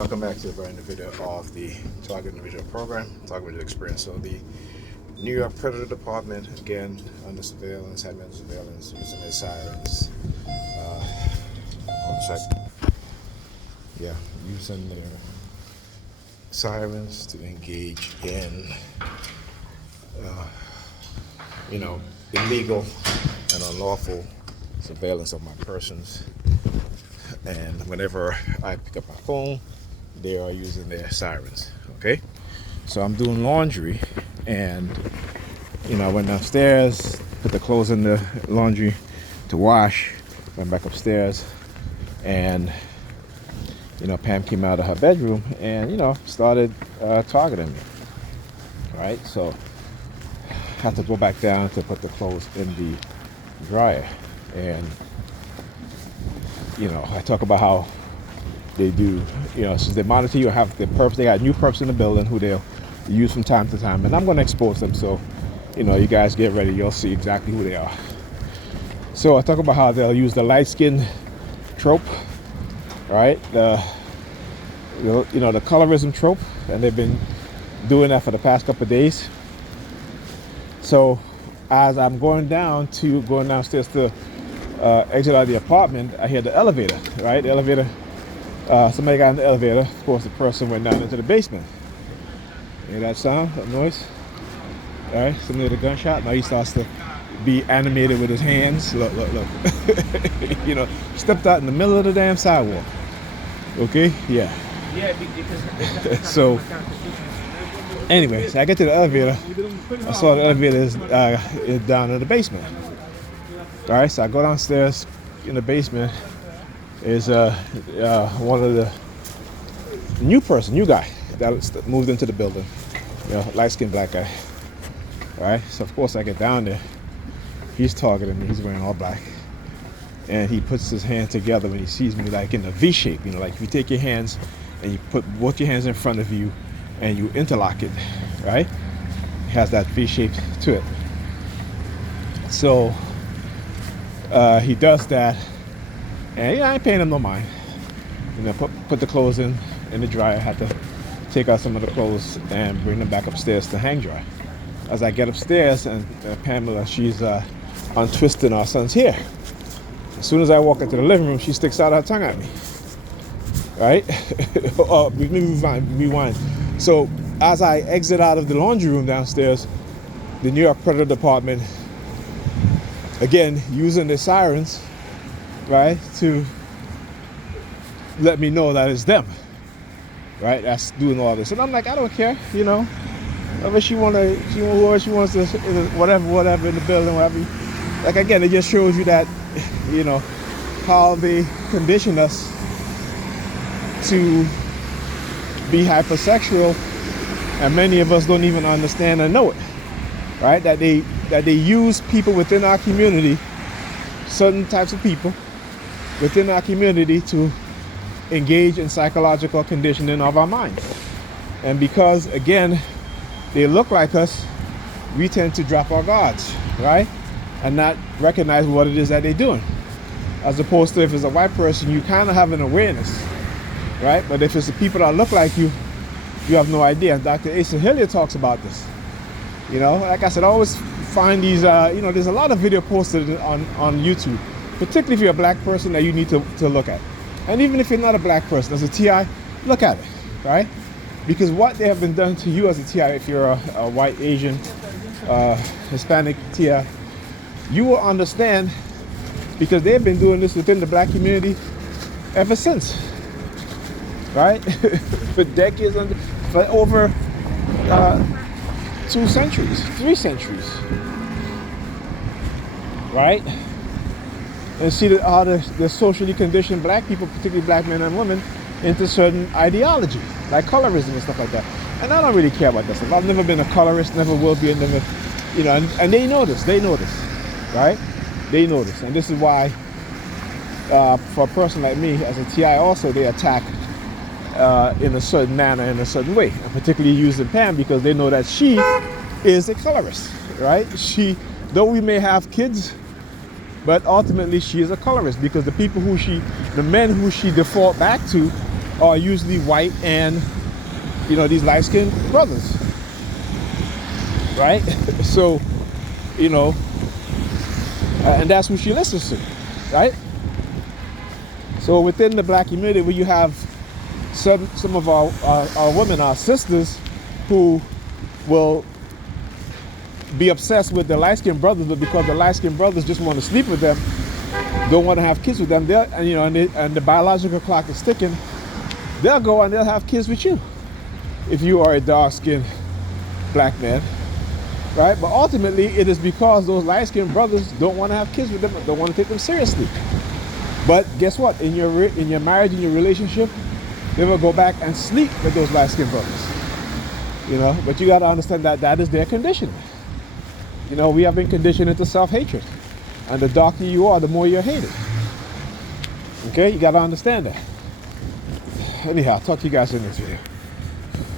Welcome back to a brand new video of the Target Individual Program, Target Individual Experience. So the New York Predator Department, again, under surveillance, had been surveillance, using their sirens. Hold a sec. Yeah, using their sirens to engage in, illegal and unlawful surveillance of my persons. And whenever I pick up my phone, they are using their sirens. Okay, so I'm doing laundry, and I went downstairs, put the clothes in the laundry to wash, went back upstairs, and Pam came out of her bedroom and started targeting me. Right, so I had to go back down to put the clothes in the dryer, and I talk about how they do, since they monitor you, have the perps, they got new perps in the building who they'll use from time to time, and I'm going to expose them, so, you guys get ready, you'll see exactly who they are. So I talk about how they'll use the light skin trope, right, the colorism trope, and they've been doing that for the past couple of days. So as I'm going downstairs to exit out of the apartment, I hear the elevator, right? The elevator, somebody got in the elevator. Of course, the person went down into the basement. You hear that sound, that noise? All right, somebody with a gunshot. Now he starts to be animated with his hands. Look. Stepped out in the middle of the damn sidewalk. Okay, yeah. Yeah, because so anyway, so I get to the elevator. I saw the elevator is down in the basement. All right, so I go downstairs. In the basement is one of the new guy that moved into the building. Light-skinned black guy. All right, so of course I get down there. He's targeting me. He's wearing all black, and he puts his hand together when he sees me, like in a V shape. Like if you take your hands and you put both your hands in front of you and you interlock it, right? It has that V shape to it. So he does that, and I ain't paying him no mind. Put the clothes in the dryer. I had to take out some of the clothes and bring them back upstairs to hang dry. As I get upstairs, and Pamela, she's untwisting our son's hair. As soon as I walk into the living room, she sticks out her tongue at me. Right? Rewind. So as I exit out of the laundry room downstairs, the New York Predator Department, again, using the sirens, right, to let me know that it's them, right, that's doing all this. And I'm like, I don't care, whoever she wants to, whatever in the building, whatever. Like, again, it just shows you that, how they condition us to be hypersexual, and many of us don't even understand and know it, right, that they use people within our community, certain types of people within our community, to engage in psychological conditioning of our minds. And because, again, they look like us, we tend to drop our guards, right? And not recognize what it is that they're doing. As opposed to if it's a white person, you kind of have an awareness, right? But if it's the people that look like you, you have no idea. And Dr. Asa Hilliard talks about this. Like I said, I always find these, there's a lot of video posted on YouTube, particularly if you're a black person, that you need to look at. And even if you're not a black person, as a TI, look at it, right? Because what they have been done to you as a TI, if you're a white, Asian, Hispanic TI, you will understand, because they've been doing this within the black community ever since, right? For decades, for over 2 centuries, 3 centuries, right? And see how the socially conditioned black people, particularly black men and women, into certain ideology, like colorism and stuff like that. And I don't really care about that stuff. I've never been a colorist, never will be, and never, and they know this, right? They know this, and this is why, for a person like me, as a TI also, they attack in a certain manner, in a certain way, and particularly using Pam, because they know that she is a colorist, right? Though we may have kids, but ultimately she is a colorist, because the men who she default back to are usually white and, you know, these light-skinned brothers, right? So, you know, and that's who she listens to, right? So within the black community, where you have some of our women, our sisters, who will be obsessed with the light-skinned brothers, but because the light-skinned brothers just want to sleep with them, don't want to have kids with them, they'll, and, you know, and the biological clock is ticking, they'll go and they'll have kids with you if you are a dark-skinned black man, right? But ultimately, it is because those light-skinned brothers don't want to have kids with them, don't want to take them seriously. But guess what? In your marriage, in your relationship, they will go back and sleep with those light-skinned brothers. You know, but you got to understand that that is their condition. You know, we have been conditioned into self-hatred. And the darker you are, the more you're hated. Okay, you got to understand that. Anyhow, I'll talk to you guys in this video.